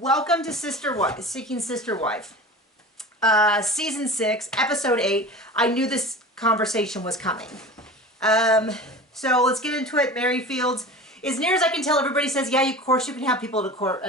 welcome to Seeking Sister Wife. Season 6, episode 8. I knew this conversation was coming. So let's get into it. Mary Fields. As near as I can tell, everybody says, yeah, of course you can have people at a court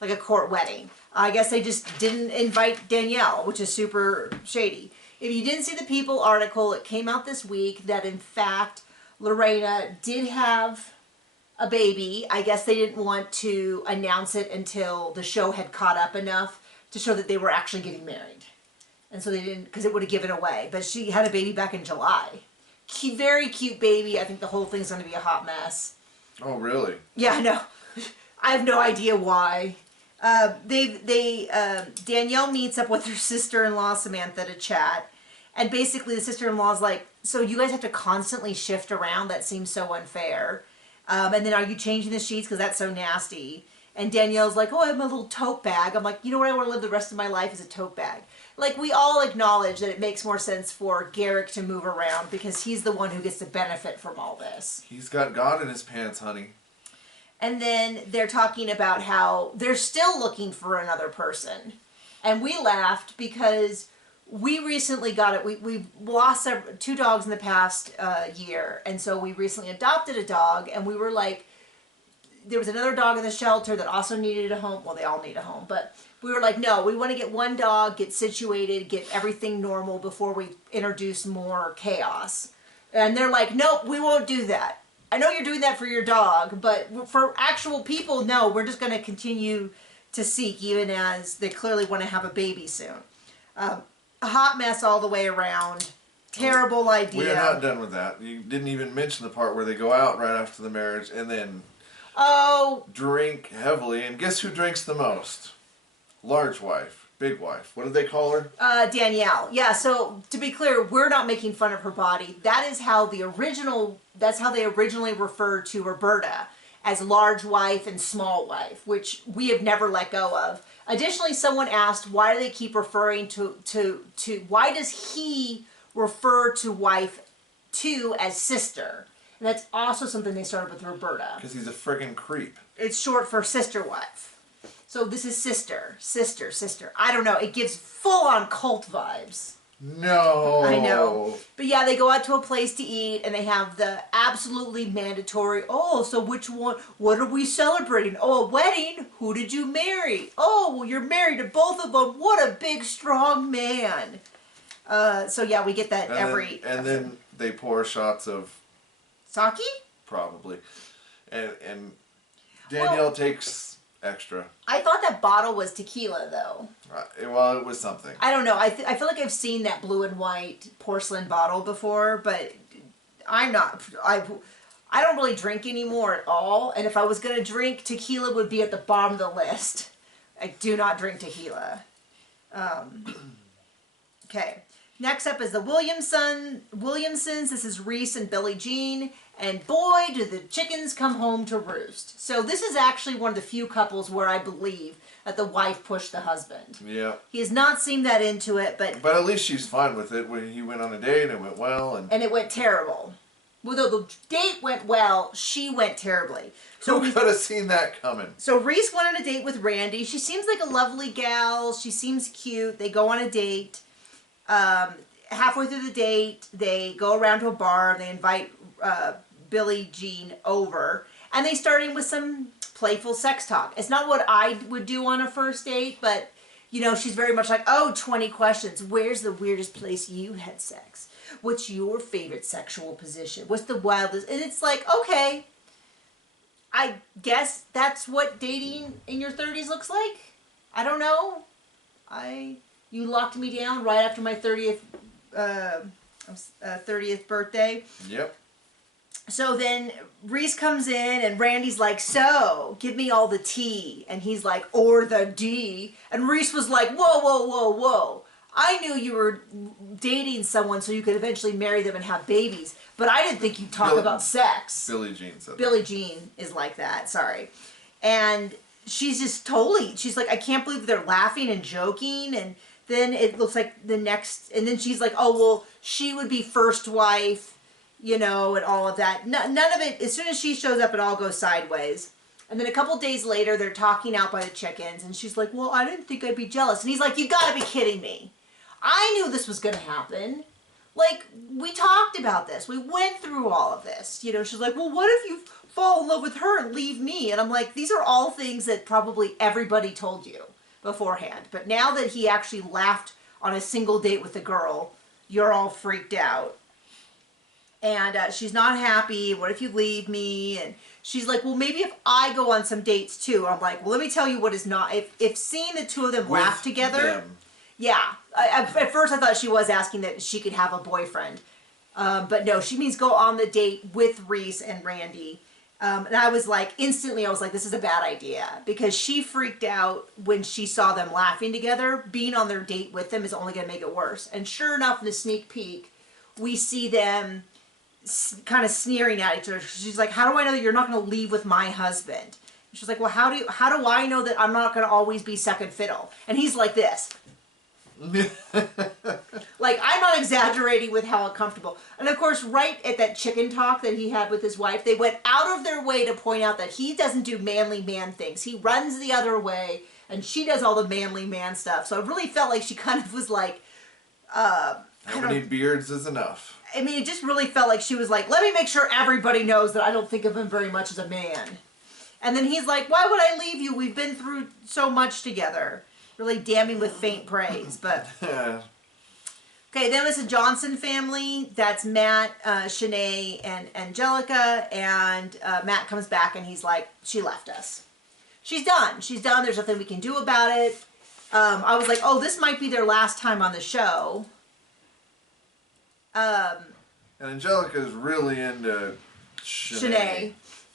like a court wedding. I guess they just didn't invite Danielle, which is super shady. If you didn't see the People article, it came out this week that in fact Lorena did have a baby. I guess they didn't want to announce it until the show had caught up enough to show that they were actually getting married. And so they didn't, because it would have given away. But she had a baby back in July. Very cute baby. I think the whole thing's going to be a hot mess. Oh, really? Yeah, I know. I have no idea why. Danielle meets up with her sister-in-law, Samantha, to chat. And basically the sister-in-law's like, so you guys have to constantly shift around? That seems so unfair. And then are you changing the sheets? Because that's so nasty. And Danielle's like, oh, I have my little tote bag. I'm like, you know what I want to live the rest of my life is a tote bag. Like, we all acknowledge that it makes more sense for Garrick to move around because he's the one who gets to benefit from all this. He's got God in his pants, honey. And then they're talking about how they're still looking for another person. And we laughed because we recently got it. We've lost 2 dogs in the past year. And so we recently adopted a dog. And we were like, there was another dog in the shelter that also needed a home. Well, they all need a home. But we were like, no, we want to get one dog, get situated, get everything normal before we introduce more chaos. And they're like, nope, we won't do that. I know you're doing that for your dog, but for actual people, no, we're just going to continue to seek, even as they clearly want to have a baby soon. A hot mess all the way around. Terrible idea. We're not done with that. You didn't even mention the part where they go out right after the marriage and then drink heavily. And guess who drinks the most? Large wife. Big wife. What did they call her? Danielle. Yeah, so to be clear, we're not making fun of her body. That is how they originally referred to Roberta, as large wife and small wife, which we have never let go of. Additionally, someone asked, why do they keep referring to why does he refer to wife 2 as sister? And that's also something they started with Roberta. Because he's a friggin' creep. It's short for sister wife. So this is sister. I don't know. It gives full-on cult vibes. No. I know. But yeah, they go out to a place to eat, and they have the absolutely mandatory, oh, so which one, what are we celebrating? Oh, a wedding? Who did you marry? Oh, well, you're married to both of them. What a big, strong man. So yeah, we get that and then they pour shots of... Sake? Probably. And Danielle takes... extra. I thought that bottle was tequila, though. Well, it was something. I don't know. I feel like I've seen that blue and white porcelain bottle before, but I don't really drink anymore at all. And if I was going to drink, tequila would be at the bottom of the list. I do not drink tequila. Okay. Next up is the Williamsons. This is Reese and Billie Jean. And boy, do the chickens come home to roost. So this is actually one of the few couples where I believe that the wife pushed the husband. Yeah. He has not seemed that into it, but... But at least she's fine with it. When he went on a date, it went well. And it went terrible. Well, though the date went well, she went terribly. So who could have seen that coming? So Reese went on a date with Randy. She seems like a lovely gal. She seems cute. They go on a date. Halfway through the date, they go around to a bar and they invite Billie Jean over, and they start in with some playful sex talk. It's not what I would do on a first date, but you know, she's very much like, oh, 20 questions. Where's the weirdest place you had sex? What's your favorite sexual position? What's the wildest? And it's like, okay, I guess that's what dating in your 30s looks like. I don't know. You locked me down right after my 30th birthday. Yep. So then Reese comes in and Randy's like, so, give me all the T. And he's like, or the D. And Reese was like, whoa, whoa, whoa, whoa. I knew you were dating someone so you could eventually marry them and have babies. But I didn't think you'd talk about sex. Billie Jean said that. Billie Jean is like that, sorry. And she's just she's like, I can't believe they're laughing and joking. And then it looks like and then she's like, oh, well, she would be first wife, you know, and all of that. None of it, as soon as she shows up, it all goes sideways. And then a couple days later, they're talking out by the chickens, and she's like, well, I didn't think I'd be jealous. And he's like, you gotta be kidding me. I knew this was gonna happen. Like, we talked about this. We went through all of this. You know, she's like, well, what if you fall in love with her and leave me? And I'm like, these are all things that probably everybody told you beforehand. But now that he actually laughed on a single date with the girl, you're all freaked out. And she's not happy. What if you leave me? And she's like, well, maybe if I go on some dates too. I'm like, well, let me tell you what is not. If seeing the two of them laugh together. Them. Yeah. At first I thought she was asking that she could have a boyfriend. But no, she means go on the date with Reese and Randy. And I was like, instantly I was like, this is a bad idea. Because she freaked out when she saw them laughing together. Being on their date with them is only going to make it worse. And sure enough, in the sneak peek, we see them kind of sneering at each other. She's like, how do I know that you're not going to leave with my husband? And she's like, well, how do I know that I'm not going to always be second fiddle? And he's like this. Like, I'm not exaggerating with how uncomfortable. And of course, right at that chicken talk that he had with his wife, they went out of their way to point out that he doesn't do manly man things. He runs the other way, and she does all the manly man stuff. So it really felt like she kind of was like, how many beards is enough? I mean, it just really felt like she was like, let me make sure everybody knows that I don't think of him very much as a man. And then he's like, why would I leave you? We've been through so much together. Really damning with faint praise, but... Okay, then it's a Johnson family. That's Matt, Shanae, and Angelica. And Matt comes back and he's like, she left us. She's done. She's done. There's nothing we can do about it. I was like, oh, this might be their last time on the show. And Angelica's really into Shanae.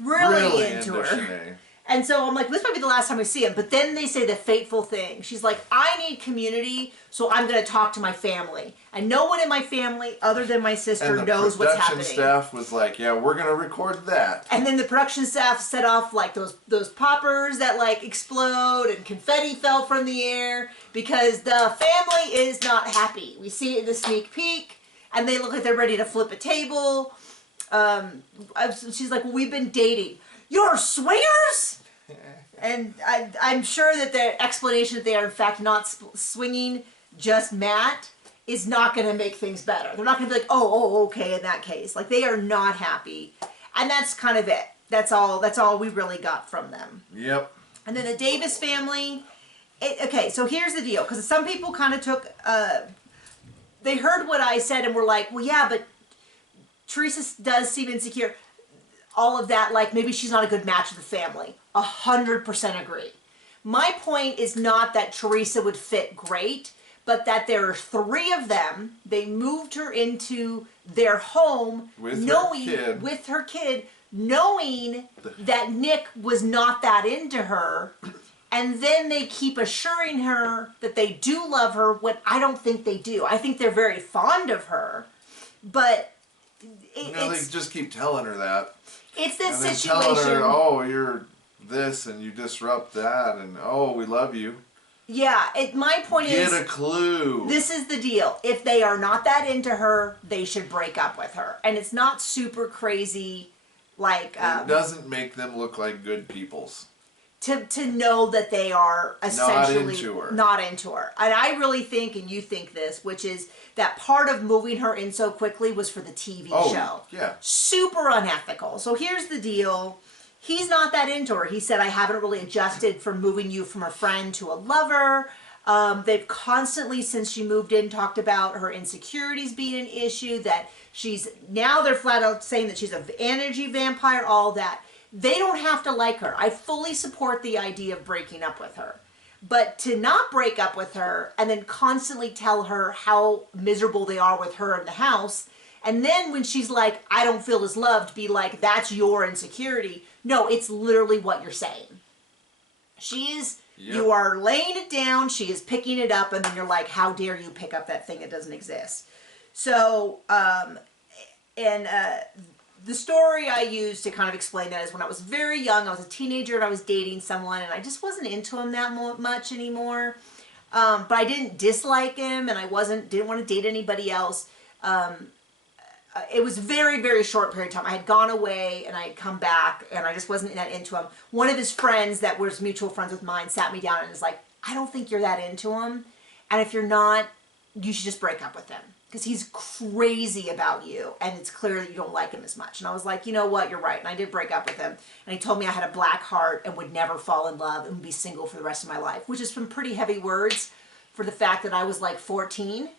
Really into her. Shanae. And so I'm like, this might be the last time we see him. But then they say the fateful thing. She's like, I need community, so I'm going to talk to my family. And no one in my family, other than my sister, knows what's happening. And the production staff was like, yeah, we're going to record that. And then the production staff set off like those poppers that like explode, and confetti fell from the air because the family is not happy. We see it in the sneak peek, and they look like they're ready to flip a table. She's like, well, we've been dating. You're swingers? And I'm sure that the explanation that they are in fact not swinging just Matt is not going to make things better. They're not going to be like, oh, okay, in that case. Like, they are not happy. And that's kind of it. That's all we really got from them. Yep. And then the Davis family. Okay, so here's the deal. Because some people kind of took... they heard what I said and were like, well, yeah, but Teresa does seem insecure. All of that, like, maybe she's not a good match with the family. 100% agree. My point is not that Teresa would fit great, but that there are three of them. They moved her into their home with her kid, knowing that Nick was not that into her. And then they keep assuring her that they do love her when I don't think they do. I think they're very fond of her, but... they just keep telling her that. It's this and situation. Telling her, oh, you're this and you disrupt that, and oh, we love you. Yeah, my point is... Get a clue. This is the deal. If they are not that into her, they should break up with her. And it's not super crazy, like... it doesn't make them look like good peoples. To know that they are essentially not into her. And I really think, and you think this, which is that part of moving her in so quickly was for the TV show. Yeah. Super unethical. So here's the deal. He's not that into her. He said, I haven't really adjusted from moving you from a friend to a lover. They've constantly, since she moved in, talked about her insecurities being an issue, that now they're flat out saying that she's an energy vampire, all that. They don't have to like her. I fully support the idea of breaking up with her. But to not break up with her and then constantly tell her how miserable they are with her in the house, and then when she's like, I don't feel as loved, be like, that's your insecurity. No, it's literally what you're saying. You are laying it down, she is picking it up, and then you're like, how dare you pick up that thing that doesn't exist. So, the story I used to kind of explain that is when I was very young, I was a teenager and I was dating someone and I just wasn't into him that much anymore. But I didn't dislike him and I didn't want to date anybody else. it was very, very short period of time. I had gone away and I had come back and I just wasn't that into him. One of his friends that was mutual friends with mine sat me down and was like, I don't think you're that into him. And if you're not, you should just break up with him. Because he's crazy about you and it's clear that you don't like him as much. And I was like, you know what, you're right. And I did break up with him. And he told me I had a black heart and would never fall in love and be single for the rest of my life. Which is some pretty heavy words for the fact that I was like 14.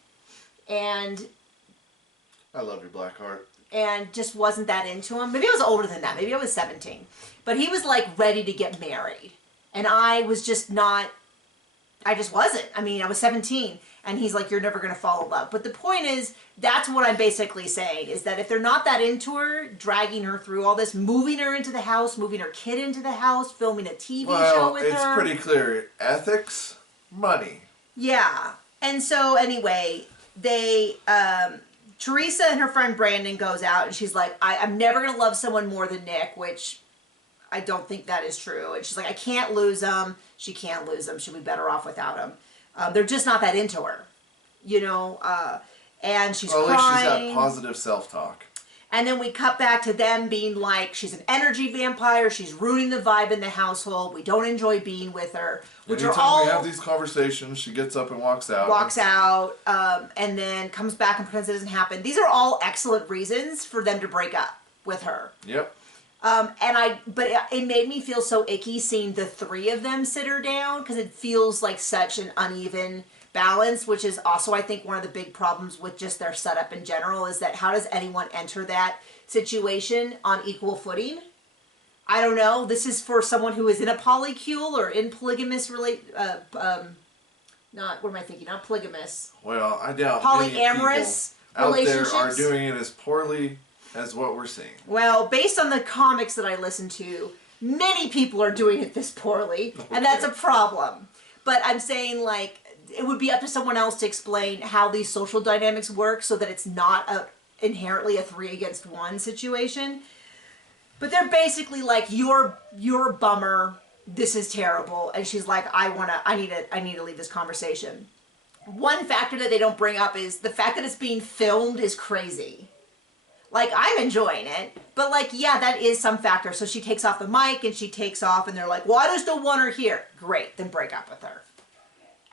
And I love your black heart. And just wasn't that into him. Maybe I was older than that. Maybe I was 17. But he was like ready to get married. And I was just not, I just wasn't. I mean, I was 17. And he's like, you're never going to fall in love. But the point is, that's what I'm basically saying, is that if they're not that into her, dragging her through all this, moving her into the house, moving her kid into the house, filming a TV show with her. Well, it's pretty clear. Ethics, money. Yeah. And so anyway, they, Teresa and her friend Brandon goes out and she's like, I'm never going to love someone more than Nick, which I don't think that is true. And she's like, I can't lose him. She can't lose him. She'll be better off without him. They're just not that into her, you know, and she's crying. At least she's got positive self-talk. And then we cut back to them being like, she's an energy vampire. She's ruining the vibe in the household. We don't enjoy being with her. Which Anytime are all, we have these conversations, she gets up and walks out. And then comes back and pretends it doesn't happen. These are all excellent reasons for them to break up with her. Yep. But it made me feel so icky seeing the three of them sit her down because it feels like such an uneven balance, which is also, I think, one of the big problems with just their setup in general is that how does anyone enter that situation on equal footing? I don't know. This is for someone who is in a polycule or in polygamous not polygamous. Well, I doubt polyamorous out relationships there are doing it as poorly as what we're seeing. Well, based on the comics that I listen to, many people are doing it this poorly, and that's a problem. But I'm saying, like, it would be up to someone else to explain how these social dynamics work so that it's not inherently a 3-against-1 situation. But they're basically like, you're a bummer, this is terrible, and she's like, I need to leave this conversation. One factor that they don't bring up is the fact that it's being filmed is crazy. Like, I'm enjoying it, but like, yeah, that is some factor. So she takes off the mic and she takes off and they're like, well, I just don't want her here. Great, then break up with her.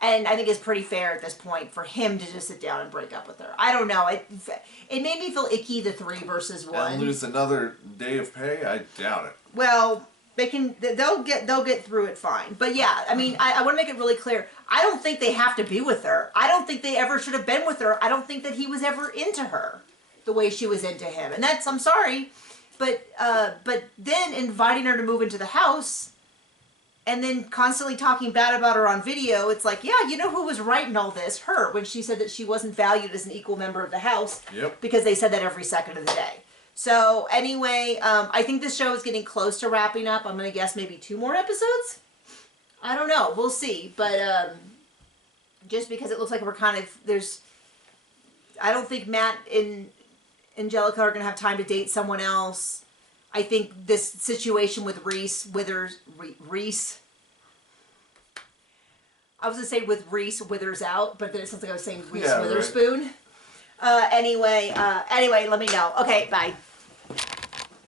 And I think it's pretty fair at this point for him to just sit down and break up with her. I don't know. It made me feel icky, the 3 versus 1. And lose another day of pay? I doubt it. Well, they'll get through it fine. But yeah, I mean, I want to make it really clear. I don't think they have to be with her. I don't think they ever should have been with her. I don't think that he was ever into her the way she was into him. And that's, I'm sorry, but then inviting her to move into the house and then constantly talking bad about her on video, it's like, yeah, you know who was right in all this? Her, when she said that she wasn't valued as an equal member of the house. Yep. Because they said that every second of the day. So anyway, I think this show is getting close to wrapping up. I'm going to guess maybe 2 more episodes? I don't know. We'll see. But just because it looks like we're kind of, I don't think Matt and Angelica are going to have time to date someone else. I think this situation with Reese, I was going to say with Reese withers out, but then it sounds like I was saying Reese Witherspoon. Right. Anyway, let me know. Okay, bye.